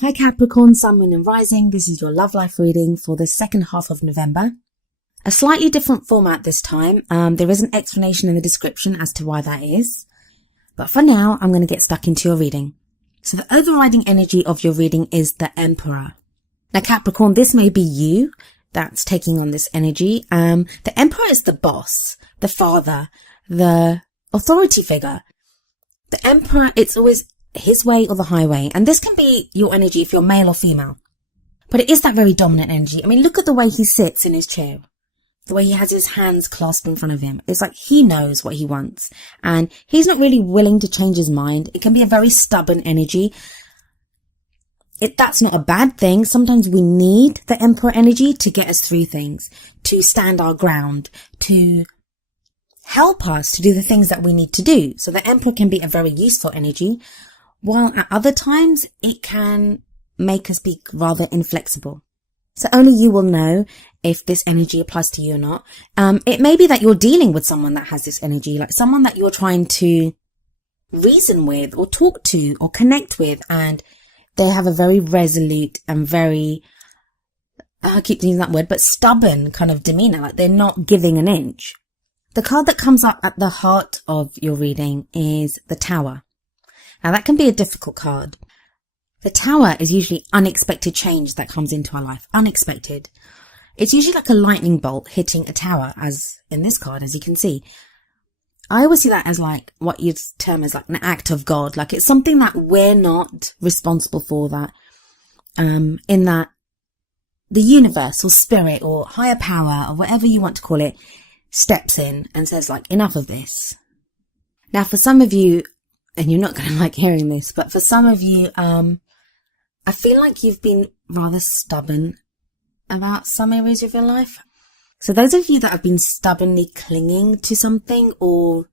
Hi Capricorn, Sun, Moon and Rising. This is your love life reading for the second half of November. A slightly different format this time. There is an explanation in the description as to why that is. But for now, I'm going to get stuck into your reading. So the overriding energy of your reading is the Emperor. Now Capricorn, this may be you that's taking on this energy. The Emperor is the boss, the father, the authority figure. The Emperor, it's always his way or the highway. And this can be your energy if you're male or female. But it is that very dominant energy. I mean, look at the way he sits in his chair. The way he has his hands clasped in front of him. It's like he knows what he wants. And he's not really willing to change his mind. It can be a very stubborn energy. That's not a bad thing. Sometimes we need the Emperor energy to get us through things. To stand our ground. To help us to do the things that we need to do. So the Emperor can be a very useful energy. While at other times, it can make us be rather inflexible. So only you will know if this energy applies to you or not. It may be that you're dealing with someone that has this energy, like someone that you're trying to reason with or talk to or connect with, and they have a very resolute and very, I keep using that word, but stubborn kind of demeanor, like they're not giving an inch. The card that comes up at the heart of your reading is the Tower. Now that can be a difficult card. The Tower is usually unexpected change that comes into our life. Unexpected. It's usually like a lightning bolt hitting a tower, as in this card, as you can see. I always see that as like what you'd term as like an act of God. Like it's something that we're not responsible for, that in that the universe or spirit or higher power or whatever you want to call it steps in and says like, enough of this. Now for some of you, and you're not going to like hearing this, but for some of you, I feel like you've been rather stubborn about some areas of your life. So those of you that have been stubbornly clinging to something or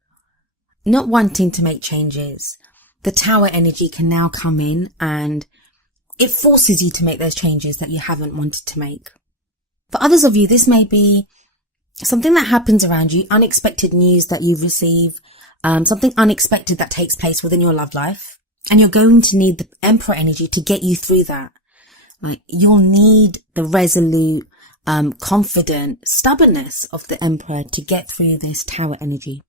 not wanting to make changes, the Tower energy can now come in and it forces you to make those changes that you haven't wanted to make. For others of you, this may be something that happens around you, unexpected news that you receive, something unexpected that takes place within your love life. And you're going to need the Emperor energy to get you through that. Like you'll need the resolute, confident stubbornness of the Emperor to get through this Tower energy.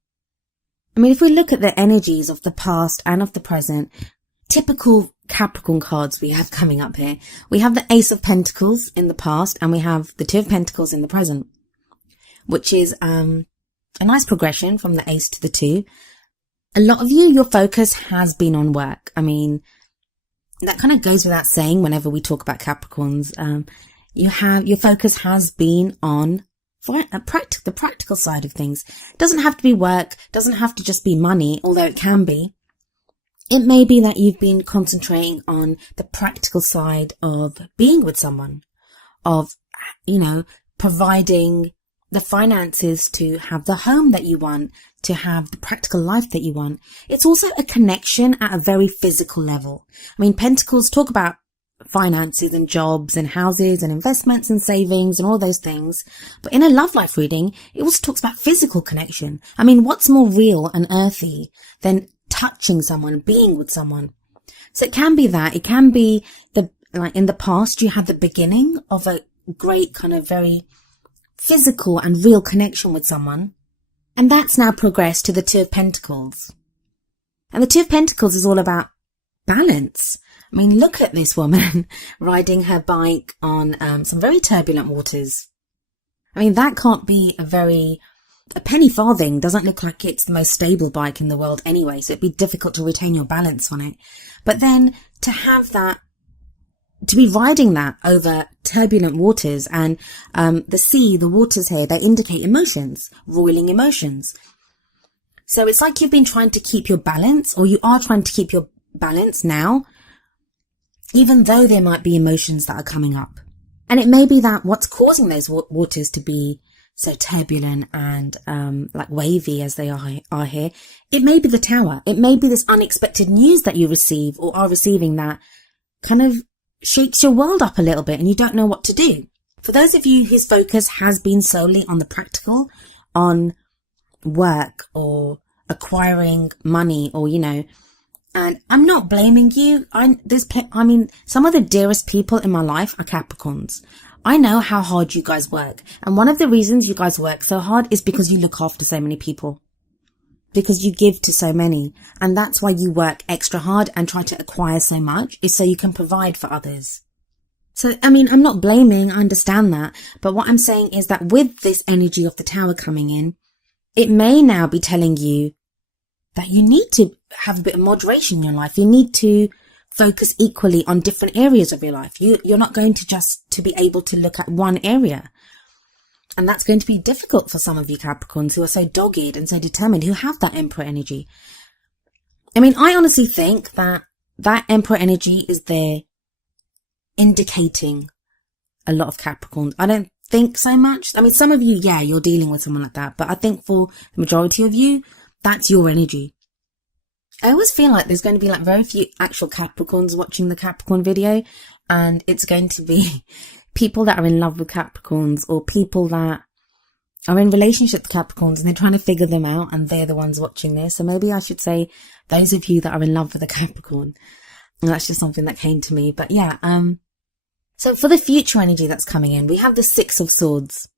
I mean, if we look at the energies of the past and of the present, typical Capricorn cards we have coming up here. We have the Ace of Pentacles in the past and we have the Two of Pentacles in the present, which is a nice progression from the Ace to the Two. A lot of you, your focus has been on work. I mean, that kind of goes without saying whenever we talk about Capricorns. Your focus has been on the practical side of things. It doesn't have to be work, doesn't have to just be money, although it can be. It may be that you've been concentrating on the practical side of being with someone, of, providing the finances to have the home that you want, to have the practical life that you want. It's also a connection at a very physical level. I mean, Pentacles talk about finances and jobs and houses and investments and savings and all those things. But in a love life reading, it also talks about physical connection. I mean, what's more real and earthy than touching someone, being with someone? So it can be that. It can be like in the past, you had the beginning of a great kind of very physical and real connection with someone. And that's now progressed to the Two of Pentacles. And the Two of Pentacles is all about balance. I mean, look at this woman riding her bike on some very turbulent waters. I mean, that can't be a penny farthing doesn't look like it's the most stable bike in the world anyway, so it'd be difficult to retain your balance on it. But then to have that, to be riding that over turbulent waters, and the sea, the waters here, they indicate emotions, roiling emotions. So it's like you've been trying to keep your balance, or you are trying to keep your balance now, even though there might be emotions that are coming up. And it may be that what's causing those waters to be so turbulent and like wavy as they are here, it may be the Tower. It may be this unexpected news that you receive or are receiving that kind of shakes your world up a little bit and you don't know what to do. For those of you whose focus has been solely on the practical, on work or acquiring money or, And I'm not blaming you. Some of the dearest people in my life are Capricorns. I know how hard you guys work. And one of the reasons you guys work so hard is because you look after so many people. Because you give to so many. And that's why you work extra hard and try to acquire so much, is so you can provide for others. So, I'm not blaming, I understand that. But what I'm saying is that with this energy of the Tower coming in, it may now be telling you that you need to have a bit of moderation in your life. You need to focus equally on different areas of your life. You're not going to just to be able to look at one area. And that's going to be difficult for some of you Capricorns who are so dogged and so determined, who have that Emperor energy. I honestly think that Emperor energy is there indicating a lot of Capricorns. I don't think so much. Some of you, yeah, you're dealing with someone like that. But I think for the majority of you, that's your energy. I always feel like there's going to be like very few actual Capricorns watching the Capricorn video, and it's going to be people that are in love with Capricorns, or people that are in relationship with Capricorns and they're trying to figure them out, and they're the ones watching this. So maybe I should say those of you that are in love with a Capricorn. And that's just something that came to me. But yeah, so for the future energy that's coming in, we have the Six of Swords.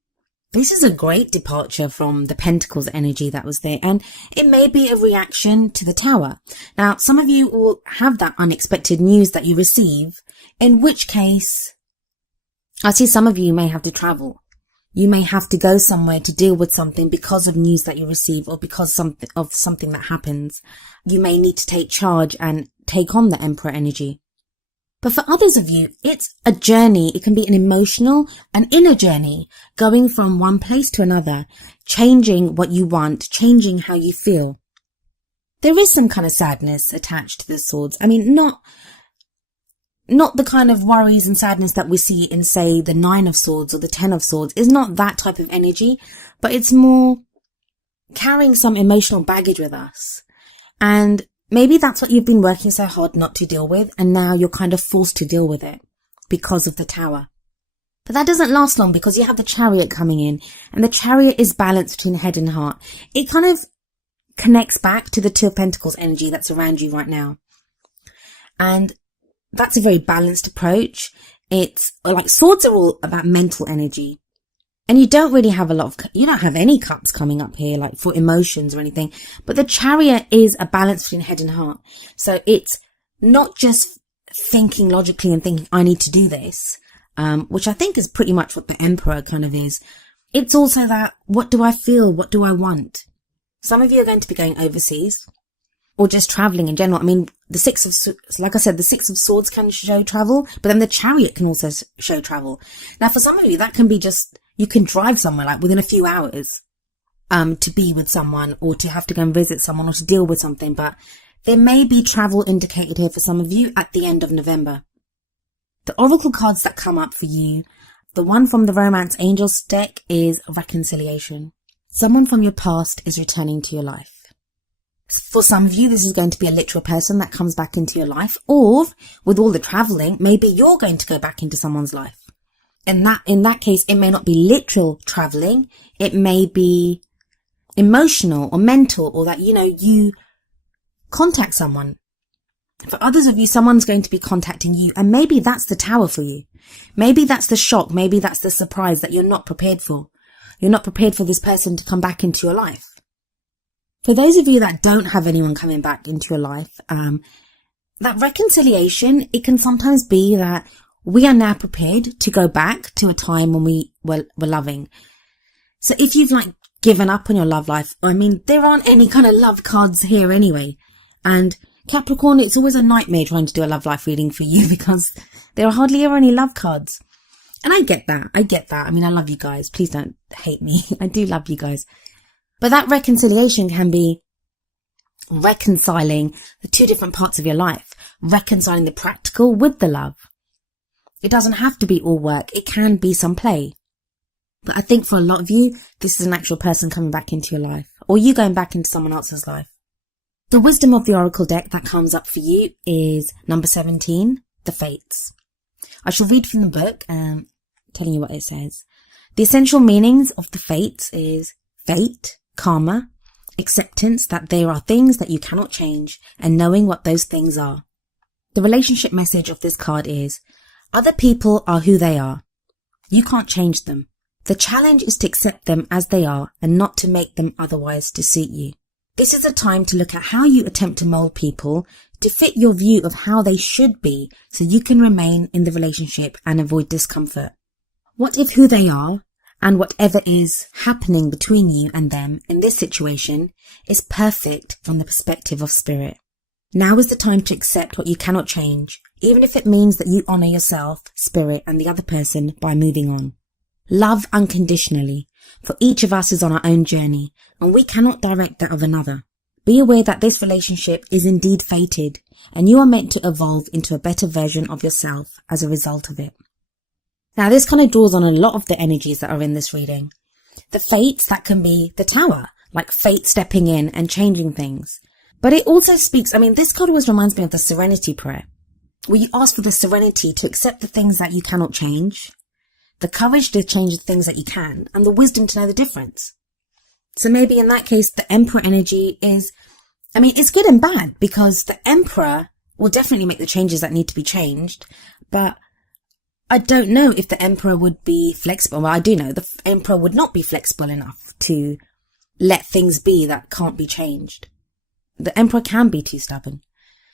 This is a great departure from the Pentacles energy that was there, and it may be a reaction to the Tower. Now, some of you will have that unexpected news that you receive, in which case, I see some of you may have to travel. You may have to go somewhere to deal with something because of news that you receive, or because of something that happens. You may need to take charge and take on the Emperor energy. But for others of you, it's a journey. It can be an emotional, an inner journey, going from one place to another, changing what you want, changing how you feel. There is some kind of sadness attached to the swords. Not the kind of worries and sadness that we see in, say, the Nine of Swords or the Ten of Swords. It's not that type of energy, but it's more carrying some emotional baggage with us. And maybe that's what you've been working so hard not to deal with, and now you're kind of forced to deal with it because of the Tower. But that doesn't last long, because you have the Chariot coming in, and the Chariot is balanced between head and heart. It kind of connects back to the Two of Pentacles energy that's around you right now. And that's a very balanced approach. It's like swords are all about mental energy. And you don't really have you don't have any cups coming up here, like for emotions or anything. But the Chariot is a balance between head and heart. So it's not just thinking logically and thinking, I need to do this, which I think is pretty much what the Emperor kind of is. It's also that, what do I feel? What do I want? Some of you are going to be going overseas, or just traveling in general. The Six of Swords can show travel, but then the Chariot can also show travel. Now, for some of you, that can be just, you can drive somewhere like within a few hours, to be with someone, or to have to go and visit someone, or to deal with something. But there may be travel indicated here for some of you at the end of November. The Oracle cards that come up for you, the one from the Romance Angels deck is reconciliation. Someone from your past is returning to your life. For some of you, this is going to be a literal person that comes back into your life, or with all the traveling, maybe you're going to go back into someone's life. And in that case, it may not be literal traveling. It may be emotional or mental, or that, you contact someone. For others of you, someone's going to be contacting you, and maybe that's the Tower for you. Maybe that's the shock. Maybe that's the surprise that you're not prepared for. You're not prepared for this person to come back into your life. For those of you that don't have anyone coming back into your life, that reconciliation, it can sometimes be that we are now prepared to go back to a time when we were loving. So if you've given up on your love life, there aren't any kind of love cards here anyway. And Capricorn, it's always a nightmare trying to do a love life reading for you, because there are hardly ever any love cards. And I get that. I love you guys. Please don't hate me. I do love you guys. But that reconciliation can be reconciling the two different parts of your life, reconciling the practical with the love. It doesn't have to be all work. It can be some play. But I think for a lot of you, this is an actual person coming back into your life, or you going back into someone else's life. The wisdom of the Oracle deck that comes up for you is number 17, the Fates. I shall read from the book, telling you what it says. The essential meanings of the Fates is fate, karma, acceptance that there are things that you cannot change, and knowing what those things are. The relationship message of this card is, other people are who they are. You can't change them. The challenge is to accept them as they are and not to make them otherwise to suit you. This is a time to look at how you attempt to mold people to fit your view of how they should be so you can remain in the relationship and avoid discomfort. What if who they are and whatever is happening between you and them in this situation is perfect from the perspective of spirit? Now is the time to accept what you cannot change, even if it means that you honor yourself, spirit, and the other person by moving on. Love unconditionally, for each of us is on our own journey, and we cannot direct that of another. Be aware that this relationship is indeed fated, and you are meant to evolve into a better version of yourself as a result of it. Now, this kind of draws on a lot of the energies that are in this reading. The fates, that can be the tower, like fate stepping in and changing things. But it also speaks, this card always reminds me of the serenity prayer, where you ask for the serenity to accept the things that you cannot change, the courage to change the things that you can, and the wisdom to know the difference. So maybe in that case, the Emperor energy is, it's good and bad, because the Emperor will definitely make the changes that need to be changed, but I don't know if the Emperor would be flexible. Well, I do know the Emperor would not be flexible enough to let things be that can't be changed. The Emperor can be too stubborn.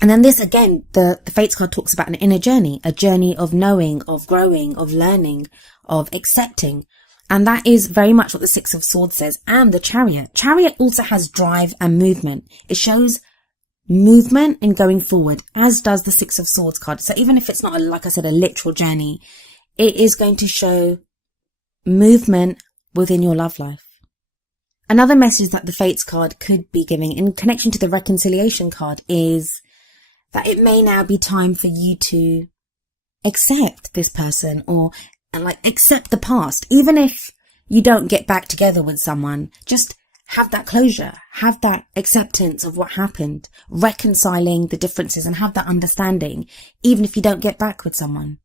And then this again, the Fates card talks about an inner journey, a journey of knowing, of growing, of learning, of accepting. And that is very much what the Six of Swords says, and the Chariot. Chariot also has drive and movement. It shows movement in going forward, as does the Six of Swords card. So even if it's not, like I said, a literal journey, it is going to show movement within your love life. Another message that the Fates card could be giving in connection to the Reconciliation card is that it may now be time for you to accept this person and accept the past. Even if you don't get back together with someone, just have that closure, have that acceptance of what happened, reconciling the differences and have that understanding, even if you don't get back with someone.